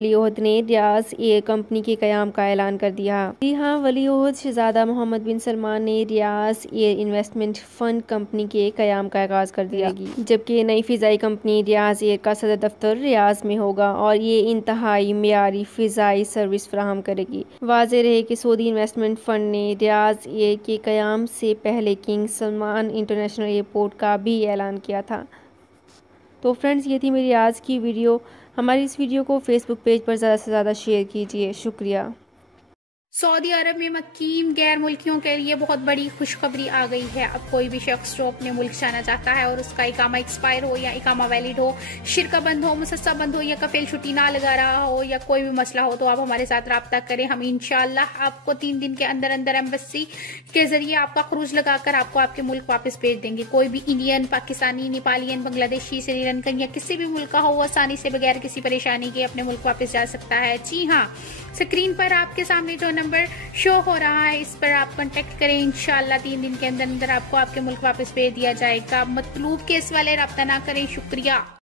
वलीअहद ने रियाज air company के क़याम का ऐलान कर दिया। जी हाँ, वलीअहद शहजादा मोहम्मद बिन सलमान ने रियाज एयर इन्वेस्टमेंट फंड कंपनी के क़याम का आगाज़ कर दिया, जबकि नई फ़िज़ाई कंपनी रियाज एयर का सदर दफ्तर रियाज में होगा और ये इंतहाई मेयारी फ़िज़ाई सर्विस फराहम करेगी। वाज़ेह रहे कि सऊदी इन्वेस्टमेंट फ़ंड ने रियाज एयर के क़याम से पहले किंग सलमान इंटरनेशनल एयरपोर्ट का भी ऐलान किया था। तो फ्रेंड्स, ये थी मेरी आज की वीडियो। हमारी इस वीडियो को फेसबुक पेज पर ज़्यादा से ज़्यादा शेयर कीजिए। शुक्रिया। सऊदी अरब में मकीम गैर मुल्कियों के लिए बहुत बड़ी खुशखबरी आ गई है। अब कोई भी शख्स जो अपने मुल्क जाना चाहता है और उसका इकामा एक्सपायर हो या इकामा वैलिड हो, शिरका बंद हो, मुसस्सा बंद हो या कफील छुट्टी ना लगा रहा हो या कोई भी मसला हो, तो आप हमारे साथ रब्ता करें। हम इंशाअल्लाह आपको 3 दिन के अंदर अंदर एम्बेसी के जरिए आपका क्रूज लगाकर आपको आपके मुल्क वापस भेज देंगे। कोई भी इंडियन, पाकिस्तानी, नेपालियन, बांग्लादेशी, श्रीलंकन या किसी भी मुल्क का हो, वो आसानी से बगैर किसी परेशानी के अपने मुल्क वापस जा सकता है। जी हाँ, स्क्रीन पर आपके सामने जो नंबर शो हो रहा है, इस पर आप कांटेक्ट करें। इंशाअल्लाह 3 दिन के अंदर अंदर आपको आपके मुल्क वापस भेज दिया जाएगा। मतलूब केस वाले रब्ता ना करें। शुक्रिया।